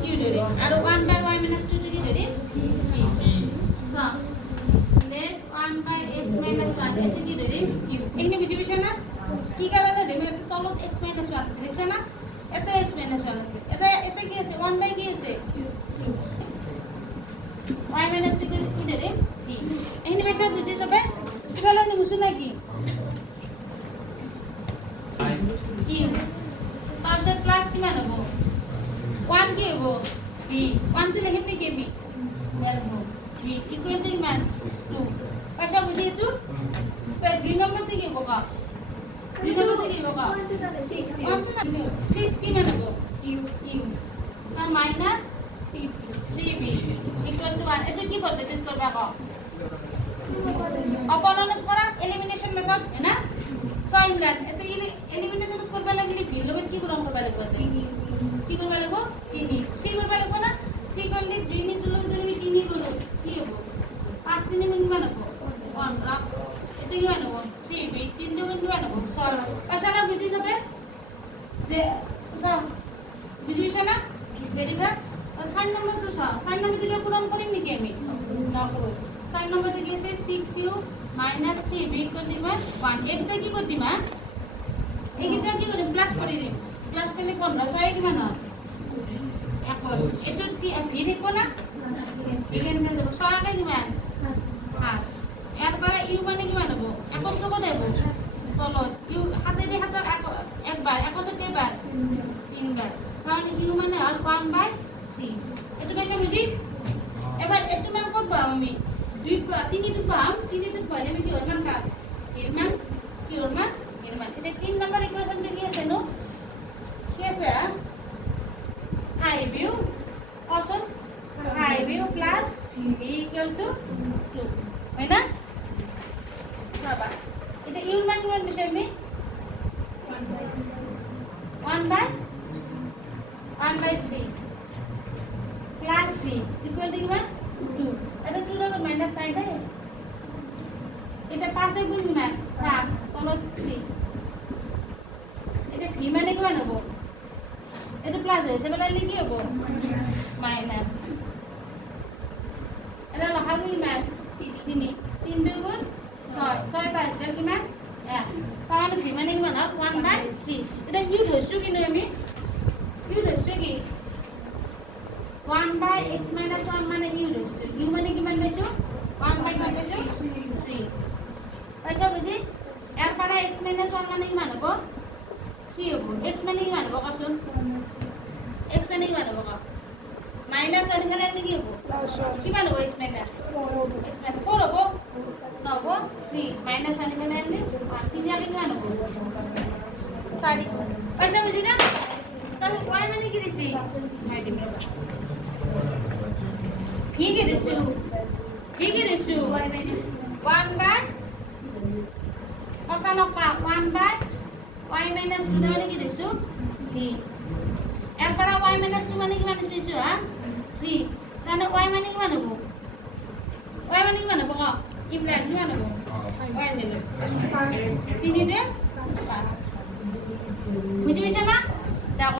Q ধৰি আৰু 1 বাই y minus 2 টো কি ধৰি p সো লেট 1 বাই x minus 1 এটো কি ধৰি q এইখিনি বুজি পাইছা না কি কাৰণে ধৰি তলত x minus 1 আছে দেখছা না এটা x minus 1 আছে এটা কি আছে 1 বাই কি আছে y minus 2 কি ধৰি p এইখিনি বেছা বুজি সবে ইফালে নিমুছু নাকি q তাৰপিছত প্লাস কিমান হ'ব 1 কি হ'ব b 1 টো লিখিম নেকি b ইয়াৰ হ'ব b ইকুৱেল টু কিমান 2 পাইছা বুজি এইটো দুই নম্বৰটো কি হ'ব কা দুই নম্বৰটো কি হ'ব কা 6 কিমান হ'ব q তাৰ মাইনাস 3b ইকুৱেল টু 1 এটো কি পদ্ধতিত কৰবা ক অপননত কৰা এলিমিনেশন মেথড হেনা সো ইমরান এতে এলিমিনেশন করবা লাগিলে ভি লগত কি গ্রহণ করবা লাগবে কি করবা লাগবে তিনি কি করবা লাগবে না 3 করলে 3 নি তুলো যদি 3 করো কি হবে 5 3 গুণ মান হবে 1 রাখ এতে কি মান হবে 3 বি 3 গুণ মান হবে সল আশাটা বুঝি যাবে যে সব বুঝিছ না যেরিবা 7 নম্বর তো সব 7 নম্বর দিলে গ্রহণ করিম নাকি আমি না করব 7 নম্বর দিকে আছে 6u minus 3b equal to 1 এটা কি করতি মা এইটা কি করে প্লাস করে দিম প্লাস করলে 15 6 কি মান 21 এটা কি ভি লিখব না বিজ্ঞান কেন দেব 6 টা কি মান হ্যাঁ এরপরে ইউ মানে কি মান হবে 21 টাকা দেব তলত ইউ হাতে দিয়ে হাতে একবার 21 কয়বার তিনবার তাহলে ইউ মানে আর 1/3 এটা বেশি বুঝি এবার একটু মান করব আমি তিনি তো পাম আমি কি ওরমান কা এরমান কি ওরমান এরমান এটা 3 নাম্বার ইকুয়েশন তে কি আছে নো কি আছে high view option high view plus v equal to 2 হয় না বাবা এটা ইউর মান কিমান বিষয় আমি 1/3 প্লাস v ইকুয়াল টু কিমান 2 এটা 2 এর মাইনাস তাই দেয় এটা 5 এর গুণ কিমান 5 তলত 3 এটা v মানে কিমান হবে এটা প্লাস হইছে বলে কি হবে মাইনাস এটা লখা গই কিমান 3 3 গুণ 6 6 5 এর কিমান 1 তাহলে v মানে কিমান 1/3 এটা ইউ ধরছু কিন্তু আমি ইউ ধরছু কি 1 by x minus 1 মানে u ধরছো u মানে কিমান পাইছো 1 by কিমান পাইছো 3 পাইছো বুঝি এর পরে x minus 1 মানে কিমান হ'ব কি হ'ব x মানে কিমান হ'ব কচোন x মানে কিমান হ'ব ক মাইনাস আর এখানে কি হ'ব প্লাস কিমান হ'ব x minus 4 হ'ব নব 3 মাইনাস আর এখানে 1 3 জায়গা কিমান হ'ব 4 পাইছো বুঝি না তাহলে y মানে কি দিছি হাই দিম ठीक है रेशो 1 by কথা নকা 1 by y minus 2 মানে কি রেশো 3 এরপর y minus 2 মানে কি মানে রেশো 3 তাহলে y মানে কি মানে হবে y মানে কি মানে হবে ইমরান কি মানে হবে y হলো 3 রে 5 বুঝি পেছ না